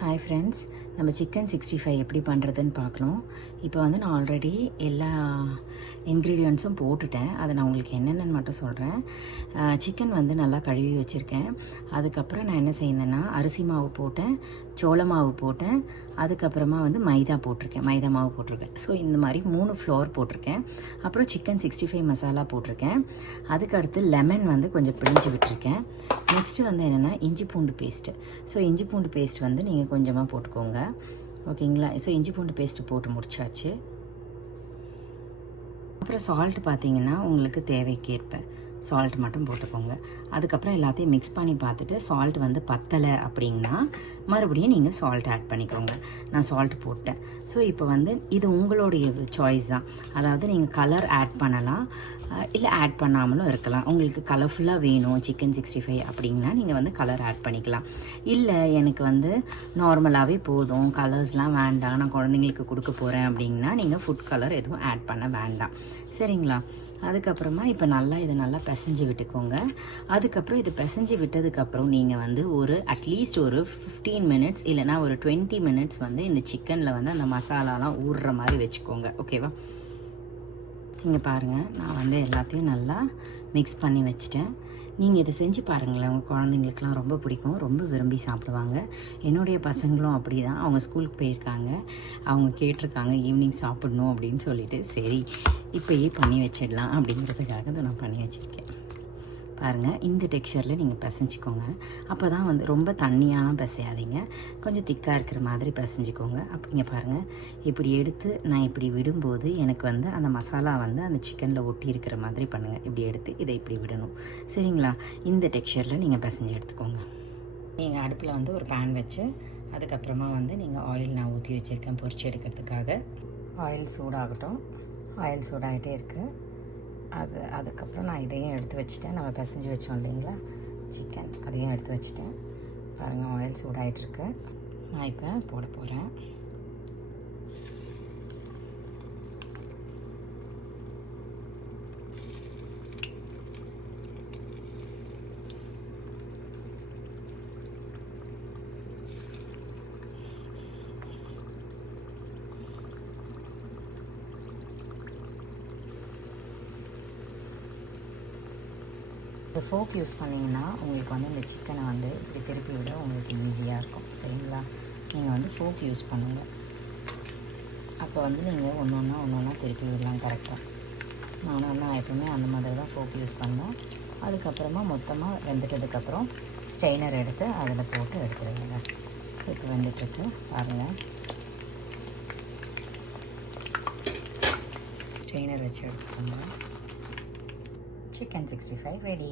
Hi friends, நம்ம chicken 65 எப்படி பண்ணுறதுன்னு பார்க்கணும். இப்போ வந்து நான் ஆல்ரெடி எல்லா இன்க்ரீடியண்ட்ஸும் போட்டுட்டேன். அதை நான் உங்களுக்கு என்னென்னு மட்டும் சொல்கிறேன். சிக்கன் வந்து நல்லா கழுவி வச்சுருக்கேன். அதுக்கப்புறம் நான் என்ன செய்தேன்னா, அரிசி மாவு போட்டேன், சோள மாவு போட்டேன், அதுக்கப்புறமா வந்து மைதா மாவு போட்டிருக்கேன். ஸோ இந்த மாதிரி 3 ஃப்ளோர் போட்டிருக்கேன். அப்புறம் சிக்கன் 65 மசாலா போட்டிருக்கேன். அதுக்கடுத்து லெமன் வந்து கொஞ்சம் பிழிஞ்சு விட்டுருக்கேன். நெக்ஸ்ட்டு வந்து என்னென்னா இஞ்சி பூண்டு பேஸ்ட்டு. ஸோ இஞ்சி பூண்டு பேஸ்ட் வந்து நீங்கள் கொஞ்சமாக போட்டுக்கோங்க, ஓகேங்களா? ஸோ இஞ்சி பூண்டு பேஸ்ட்டு போட்டு முடிச்சாச்சு. அப்புறம் சால்ட்டு பார்த்தீங்கன்னா உங்களுக்கு தேவைக்கேற்ப சால்ட் மட்டும் போட்டுக்கோங்க. அதுக்கப்புறம் எல்லாத்தையும் மிக்ஸ் பண்ணி பார்த்துட்டு சால்ட் வந்து பத்தலை அப்படின்னா மறுபடியும் நீங்கள் சால்ட் ஆட் பண்ணிக்கோங்க. நான் சால்ட் போட்டேன். ஸோ இப்போ வந்து இது உங்களுடைய சாய்ஸ் தான். அதாவது நீங்கள் கலர் ஆட் பண்ணலாம், இல்லை ஆட் பண்ணாமலும் இருக்கலாம். உங்களுக்கு கலர்ஃபுல்லாக வேணும் சிக்கன் 65 அப்படின்னா நீங்கள் வந்து கலர் ஆட் பண்ணிக்கலாம். இல்லை எனக்கு வந்து நார்மலாகவே போதும், கலர்ஸ்லாம் வேண்டாம், நான் குழந்தைங்களுக்கு கொடுக்க போகிறேன் அப்படின்னா நீங்கள் ஃபுட் கலர் எதுவும் ஆட் பண்ண வேண்டாம், சரிங்களா? அதுக்கப்புறமா இப்போ இதை நல்லா பிசைஞ்சு விட்டுக்கோங்க. அதுக்கப்புறம் இது பிசைஞ்சு விட்டதுக்கப்புறம் நீங்கள் வந்து அட்லீஸ்ட் ஒரு 15 மினிட்ஸ் இல்லைனா ஒரு 20 மினிட்ஸ் வந்து இந்த சிக்கனில் வந்து அந்த மசாலாலாம் ஊறுற மாதிரி வச்சுக்கோங்க, ஓகேவா? இங்கே பாருங்கள், நான் வந்து எல்லாத்தையும் நல்லா மிக்ஸ் பண்ணி வச்சிட்டேன். நீங்கள் இதை செஞ்சு பாருங்களேன், உங்கள் குழந்தைங்களுக்குலாம் ரொம்ப பிடிக்கும், ரொம்ப விரும்பி சாப்பிடுவாங்க. என்னுடைய பசங்களும் அப்படி தான். அவங்க ஸ்கூலுக்கு போயிருக்காங்க, அவங்க கேட்டிருக்காங்க ஈவினிங் சாப்பிடணும் அப்படின்னு சொல்லிட்டு, சரி இப்போயே பண்ணி வச்சிடலாம் அப்படிங்கிறதுக்காக இதை நான் பண்ணி வச்சுருக்கேன். பாருங்கள், இந்த டெக்ஸ்சரில் நீங்கள் பிசைஞ்சிக்கோங்க. அப்போ தான் வந்து ரொம்ப தண்ணியாலாம் பிசையாதீங்க, கொஞ்சம் திக்காக இருக்கிற மாதிரி பிசைஞ்சிக்கோங்க. அப்படிங்க பாருங்கள், இப்படி எடுத்து நான் இப்படி விடும்போது எனக்கு வந்து அந்த மசாலா வந்து அந்த சிக்கனில் ஒட்டி இருக்கிற மாதிரி பண்ணுங்கள். இப்படி எடுத்து இதை இப்படி விடணும், சரிங்களா? இந்த டெக்ஸ்சரில் நீங்கள் பிசைஞ்சு எடுத்துக்கோங்க. நீங்கள் அடுப்பில் வந்து ஒரு பேன் வச்சு அதுக்கப்புறமா வந்து நீங்கள் ஆயில் நான் ஊற்றி வச்சுருக்கேன் பொரிச்சு எடுக்கிறதுக்காக. ஆயில் சூடாகட்டும். ஆயில் சூடாகிட்டே இருக்குது. அதுக்கப்புறம் நான் இதையும் எடுத்து வச்சுட்டேன். நம்ம பிசைஞ்சு வச்சோம் இல்லைங்களா சிக்கன், அதையும் எடுத்து வச்சுட்டேன். பாருங்கள், ஆயில் சூடாகிட்டுருக்கு. நான் இப்போ போட போகிறேன். இந்த ஃபோக் யூஸ் பண்ணிங்கன்னா உங்களுக்கு வந்து இந்த சிக்கனை வந்து இப்படி திருப்பி விட உங்களுக்கு ஈஸியாக இருக்கும், சரிங்களா? நீங்கள் வந்து ஃபோக் யூஸ் பண்ணுங்கள். அப்போ வந்து நீங்கள் ஒன்று ஒன்றா திருப்பி விடலாம் கரெக்டாக. நான் எப்பவுமே அந்த மாதிரி தான் ஃபோக் யூஸ் பண்ணேன். அதுக்கப்புறமா மொத்தமாக வெந்துட்டதுக்கப்புறம் ஸ்ட்ரெயினர் எடுத்து அதில் போட்டு எடுத்துருங்க. ஸோ இப்போ வெந்துட்டுருக்கு பாருங்கள். ஸ்ட்ரெயினர் வச்சு எடுத்துக்கோங்க. Chicken 65 ready.